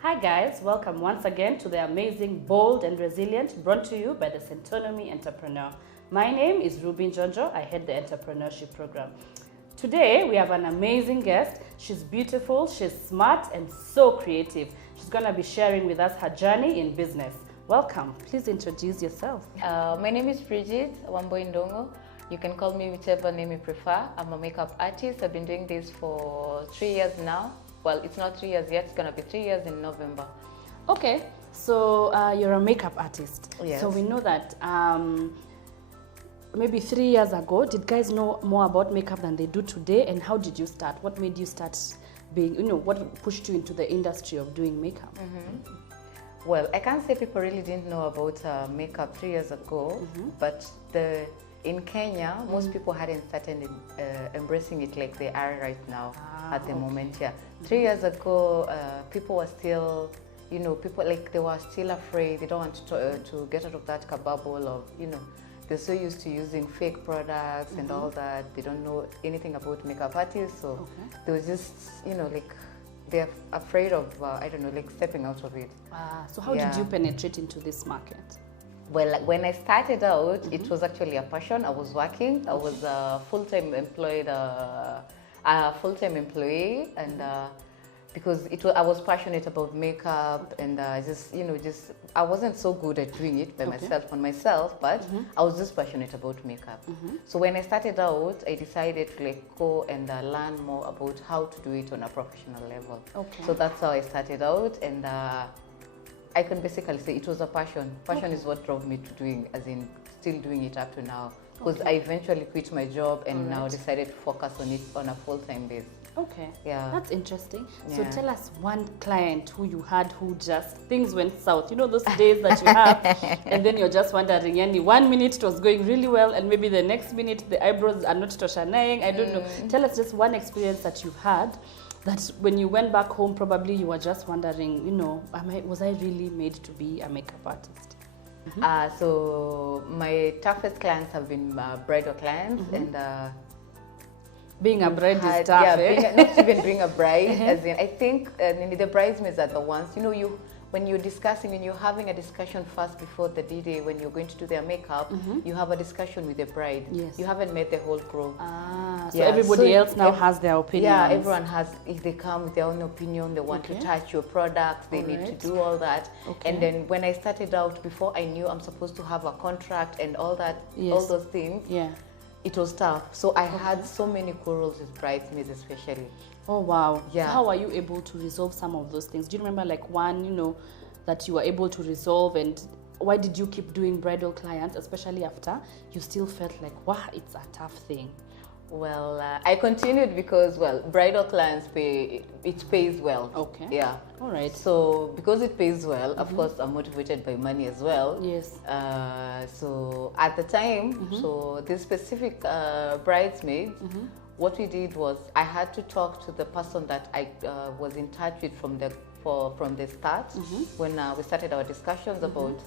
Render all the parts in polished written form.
Hi guys, welcome once again to the amazing Bold and Resilient brought to you by the Centonomy Entrepreneur. My name is Ruby Njonjo, I head the Entrepreneurship program. Today we have an amazing guest. She's beautiful, she's smart and so creative. She's going to be sharing with us her journey in business. Welcome, please introduce yourself. My name is Bridget Wambui. You can call me whichever name you prefer. I'm a makeup artist. I've been doing this for 3 years now. Well, it's not 3 years yet, it's gonna be 3 years in November. Okay, so you're a makeup artist. Yes. So we know that maybe 3 years ago, did guys know more about makeup than they do today? And how did you start? What made you start being, what pushed you into the industry of doing makeup? Mm-hmm. Well, I can't say people really didn't know about makeup 3 years ago, but in Kenya, most people hadn't started embracing it like they are right now at the moment. Yeah, 3 years ago, people were still, people like they were still afraid. They don't want to get out of that bubble of, they're so used to using fake products and all that. They don't know anything about makeup artists, so they were just, they're afraid of, stepping out of it. So how did you penetrate into this market? Well, when I started out, it was actually a passion. I was working. I was a full-time employee, and because I was passionate about makeup, and I wasn't so good at doing it by myself, but I was just passionate about makeup. So when I started out, I decided to go and learn more about how to do it on a professional level. So that's how I started out, and I can basically say it was a passion. Passion is what drove me to doing, as in still doing it up to now. Because I eventually quit my job and now decided to focus on it on a full-time basis. Okay, yeah, that's interesting. So tell us one client who you had who just, things went south. Those days that you have, and then you're just wondering, yani 1 minute it was going really well, and maybe the next minute the eyebrows are not toshanaing. I don't know. Tell us just one experience that you've had that when you went back home, probably you were just wondering, was I really made to be a makeup artist? So my toughest clients have been bridal clients, and being a bride is tough. Not even being a bride, as in I think the bridesmaids are the ones. When you're discussing, when you're having a discussion first before the D-Day, when you're going to do their makeup, you have a discussion with the bride. Yes. You haven't met the whole crew. So everybody else now has their opinion. Yeah, everyone has, if they come with their own opinion, they want to touch your product, they need to do all that. And then when I started out, before I knew I'm supposed to have a contract and all that, all those things, it was tough. So I had so many quarrels with bridesmaids especially. Oh wow. Yeah. So how were you able to resolve some of those things? Do you remember like one, that you were able to resolve, and why did you keep doing bridal clients, especially after you still felt like, wow, it's a tough thing? Well, I continued because, bridal clients it pays well. Okay. Yeah. All right. So because it pays well, of course, I'm motivated by money as well. Yes. So at the time, so this specific bridesmaid, what we did was I had to talk to the person that I was in touch with from the start when we started our discussions about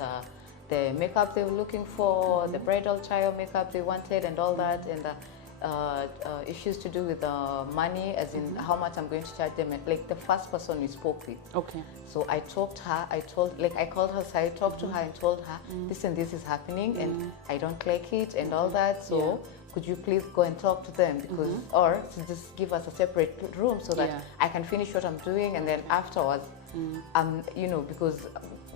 the makeup they were looking for, the bridal child makeup they wanted, and all that, and issues to do with money, as in how much I'm going to charge them. Like the first person we spoke with. Okay. So I talked to her. I called her side, talked to her, and told her this and this is happening, and I don't like it, and all that. So. Could you please go and talk to them, because or just give us a separate room so that I can finish what I'm doing, and then afterwards, because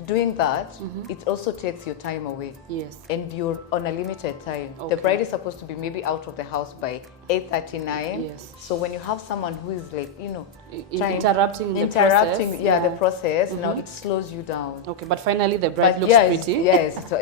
doing that, it also takes your time away. Yes. And you're on a limited time. The bride is supposed to be maybe out of the house by 8:39. Yes. So when you have someone who is like, interrupting the process. The process, now it slows you down. Okay, but finally the bride looks pretty. Yes. So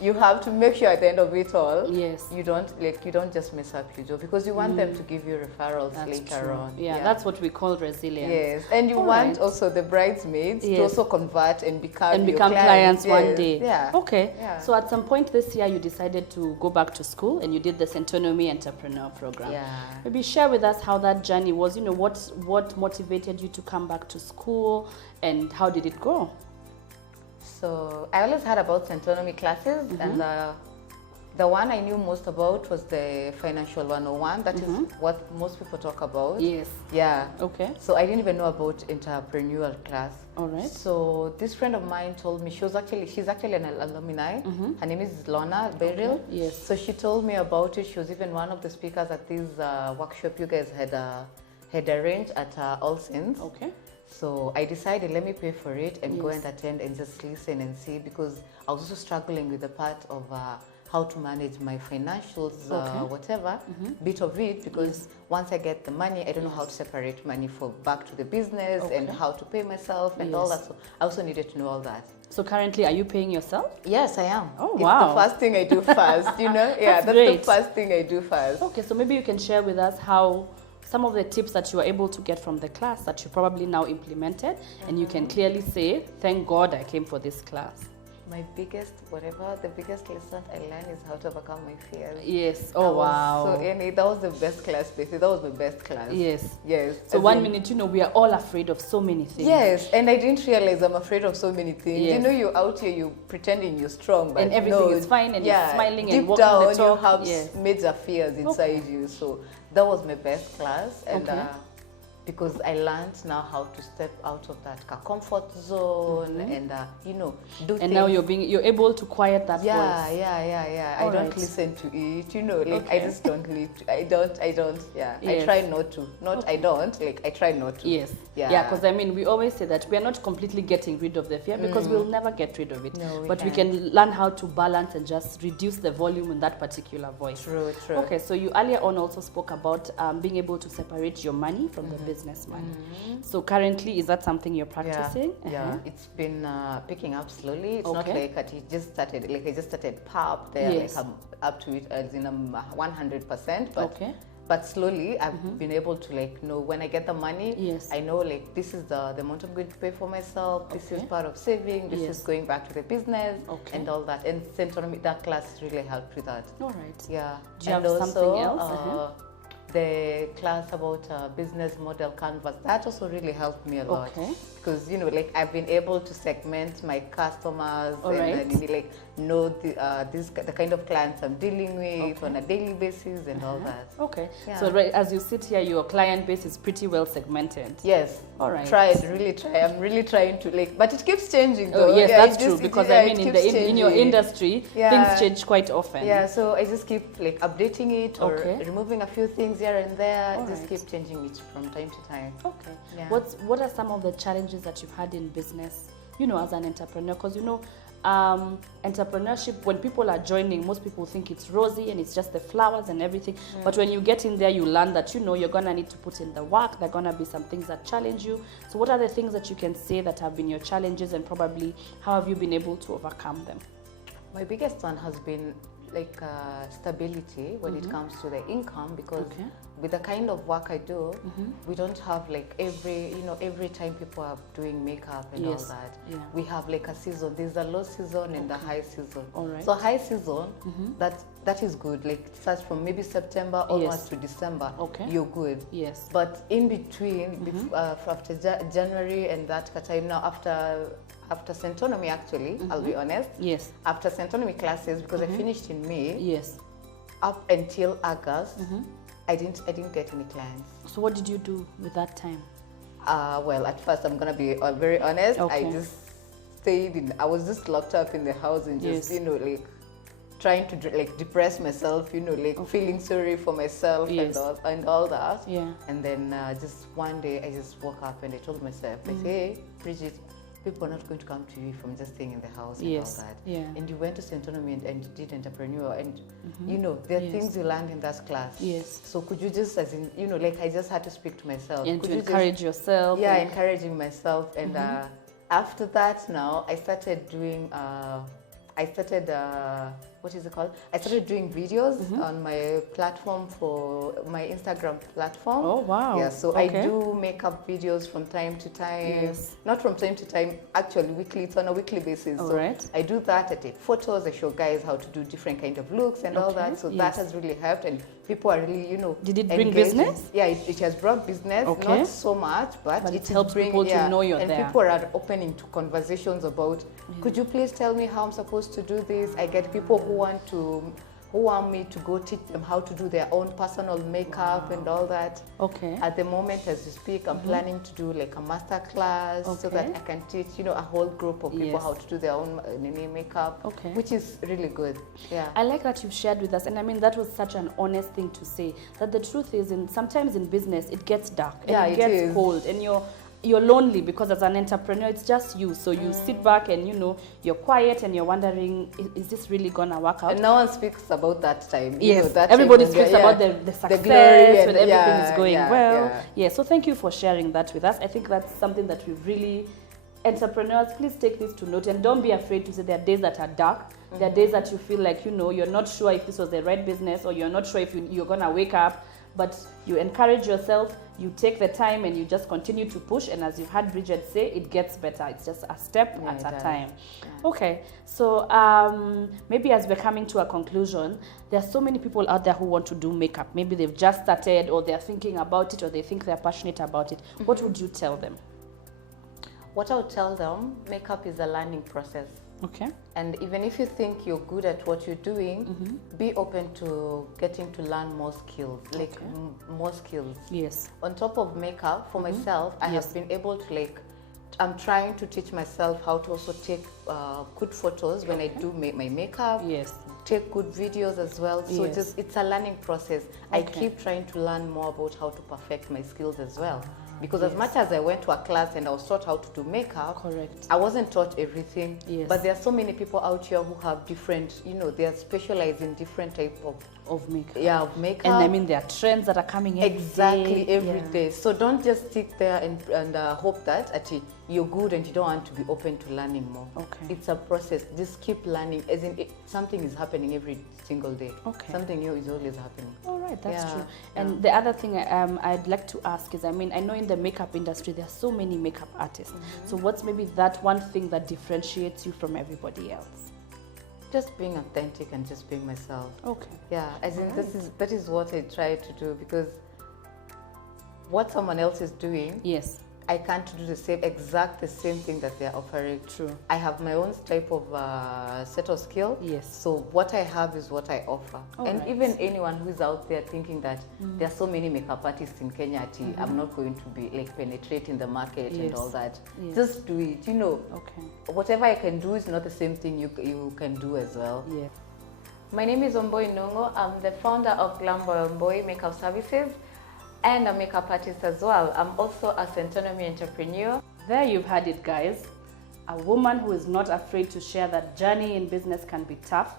you have to make sure at the end of it all, you don't just mess up your job, because you want them to give you referrals later on. Yeah, that's what we call resilience. Yes, and you want also the bridesmaids to also convert and become clients one day. Yeah. Okay. Yeah. So at some point this year you decided to go back to school and you did the Centonomy Entrepreneur program. Yeah. Maybe share with us how that journey was. What motivated you to come back to school, and how did it go? So I always heard about Centonomy classes, and The one I knew most about was the financial 101. That is what most people talk about. Yes. Yeah. Okay. So I didn't even know about entrepreneurial class. All right. So this friend of mine told me, she's actually an alumni. Her name is Lorna Beryl. Okay. Yes. So she told me about it. She was even one of the speakers at this workshop you guys had arranged at All Saints. Okay. So I decided, let me pay for it and go and attend and just listen and see, because I was also struggling with the part of how to manage my financials, whatever, bit of it, because once I get the money, I don't know how to separate money for back to the business and how to pay myself and all that. So I also needed to know all that. So currently, are you paying yourself? Yes, I am. Oh, it's wow. the first thing I do first, you know? Yeah, that's great. the first thing I do first. Okay, so maybe you can share with us how some of the tips that you were able to get from the class that you probably now implemented, and you can clearly say, thank God I came for this class. My biggest, the biggest lesson I learned is how to overcome my fears. Yes. Oh, wow. So that was the best class, basically. That was my best class. Yes. Yes. So one minute, we are all afraid of so many things. Yes, and I didn't realize I'm afraid of so many things. Yes. You know, you're out here, you're pretending you're strong, but and everything is fine, and you're smiling and deep walking down, the talk. you have major fears inside you. So that was my best class, and because I learned now how to step out of that comfort zone and do things. And now you're able to quiet that voice. Yeah. I don't listen to it, I just don't need to. I don't, Yes. I try not to. I don't, I try not to. Yes. Yeah, because we always say that we are not completely getting rid of the fear, because we'll never get rid of it. No, but we can learn how to balance and just reduce the volume in that particular voice. True. Okay, so you earlier on also spoke about being able to separate your money from the business money. So currently, is that something you're practicing? Yeah, it's been picking up slowly. It's not like it just started, I just started pop there, I'm up to it as in 100%, but slowly I've been able to know when I get the money, I know this is the amount I'm going to pay for myself, this is part of saving, this is going back to the business and all that. And Centonomy, that class really helped with that. All right. Yeah. Do you have something else? The class about business model canvas, that also really helped me a lot, because I've been able to segment my customers and know the kind of clients I'm dealing with on a daily basis and all that. Okay. Yeah. So as you sit here, your client base is pretty well segmented. Yes. All right. Really try. I'm really trying to but it keeps changing though. Oh, yes, that's true, because in your industry, things change quite often. Yeah, so I just keep updating it or removing a few things here and there. Just keep changing it from time to time. Okay. Yeah. What are some of the challenges that you've had in business, as an entrepreneur? Because entrepreneurship, when people are joining, most people think it's rosy and it's just the flowers and everything. But when you get in there, you learn that you're gonna need to put in the work. There are gonna be some things that challenge you. So what are the things that you can say that have been your challenges, and probably how have you been able to overcome them? My biggest one has been stability when it comes to the income, because with the kind of work I do, we don't have every time people are doing makeup and all that. We have a season. There's a low season and a high season. So high season, that is good. It starts from maybe September almost to December. You're good. Yes. But in between, after January and that time, now after Centonomy, actually, I'll be honest. Yes. After Centonomy classes, because I finished in May. Yes. Up until August, I didn't get any clients. So what did you do with that time? Well, at first, I'm gonna be very honest. I just stayed I was just locked up in the house and just trying to depress myself, feeling sorry for myself and all that. Yeah. And then just one day, I just woke up and I told myself, hey, Bridget, people are not going to come to you from just staying in the house and all that. Yeah. And you went to Centonomy and you did entrepreneur, and there are things you learned in that class. Yes. So could you just, as in, I just had to speak to myself. And could to encourage yourself. Yeah, encouraging myself. And after that, now I started doing. What is it called? I started doing videos on my platform, for my Instagram platform. Oh, wow. Yeah, so I do makeup videos from time to time. Yes. Not from time to time, actually weekly. It's on a weekly basis. All so right. I do that. I take photos. I show guys how to do different kind of looks and all that. So that has really helped, and people are really, Did it bring business? Yeah, it has brought business. Not so much, but it helps people to know you're there. And people are opening to conversations about, could you please tell me how I'm supposed to do this? I get people who want to who want me to go teach them how to do their own personal makeup and all that. Okay. At the moment, as you speak, I'm planning to do like a master class so that I can teach, you know, a whole group of people how to do their own makeup, which is really good. Yeah. I like that you shared with us, and I mean that was such an honest thing to say. That the truth is, sometimes in business it gets dark and it gets cold, and you're lonely because as an entrepreneur it's just you, so you sit back and you know you're quiet and you're wondering, is this really gonna work out? And no one speaks about that time. Yes, you know, that everybody speaks about the success, the glory, when everything is going well. Yeah, so thank you for sharing that with us. I think that's something that we really, entrepreneurs, please take this to note, and don't be afraid to say there are days that are dark. There are days that you feel like, you know, you're not sure if this was the right business, or you're not sure if you're gonna wake up, but you encourage yourself, you take the time, and you just continue to push. And as you've had Bridget say, it gets better. It's just a step at a time. Yeah. Okay, so maybe as we're coming to a conclusion, there are so many people out there who want to do makeup. Maybe they've just started, or they're thinking about it, or they think they're passionate about it. What would you tell them? What I would tell them, makeup is a learning process. Okay. And even if you think you're good at what you're doing, be open to getting to learn more skills, like more skills. Yes. On top of makeup, for myself, I have been able to I'm trying to teach myself how to also take good photos when I do my makeup. Yes. Take good videos as well. So it's a learning process. I keep trying to learn more about how to perfect my skills as well. Because as much as I went to a class and I was taught how to do makeup, I wasn't taught everything. Yes. But there are so many people out here who have different, you know, they are specialized in different type of makeup. Yeah, of makeup. And I mean, there are trends that are coming every day. So don't just sit there and hope that you're good and you don't want to be open to learning more. Okay. It's a process. Just keep learning, as in something is happening every single day. Okay. Something new is always happening. All right, that's true. And the other thing I'd like to ask is, I mean, I know in the makeup industry there are so many makeup artists. So what's maybe that one thing that differentiates you from everybody else? Just being authentic and just being myself. Okay. Yeah, as in that is what I try to do, because what someone else is doing, I can't do the same thing that they're offering. True. I have my own type of set of skill. Yes. So what I have is what I offer. And even anyone who's out there thinking that there are so many makeup artists in Kenya, I'm not going to be like penetrating the market and all that. Just do it. You know. Okay. Whatever I can do is not the same thing you can do as well. Yeah. My name is Wambui Nongo. I'm the founder of Glammed By Wambui Makeup Services, and a makeup artist as well. I'm also a Centonomy entrepreneur. There you've had it, guys. A woman who is not afraid to share that journey in business can be tough,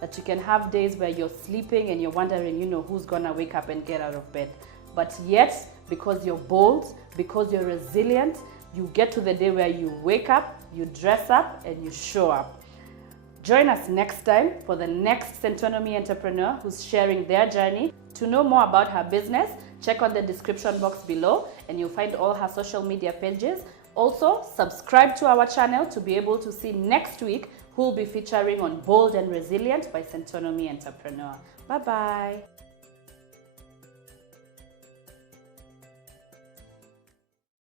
that you can have days where you're sleeping and you're wondering, you know, who's gonna wake up and get out of bed. But yet, because you're bold, because you're resilient, you get to the day where you wake up, you dress up, and you show up. Join us next time for the next Centonomy entrepreneur who's sharing their journey. To know more about her business, check on the description box below and you'll find all her social media pages. Also, subscribe to our channel to be able to see next week who will be featuring on Bold and Resilient by Centonomy Entrepreneur. Bye-bye.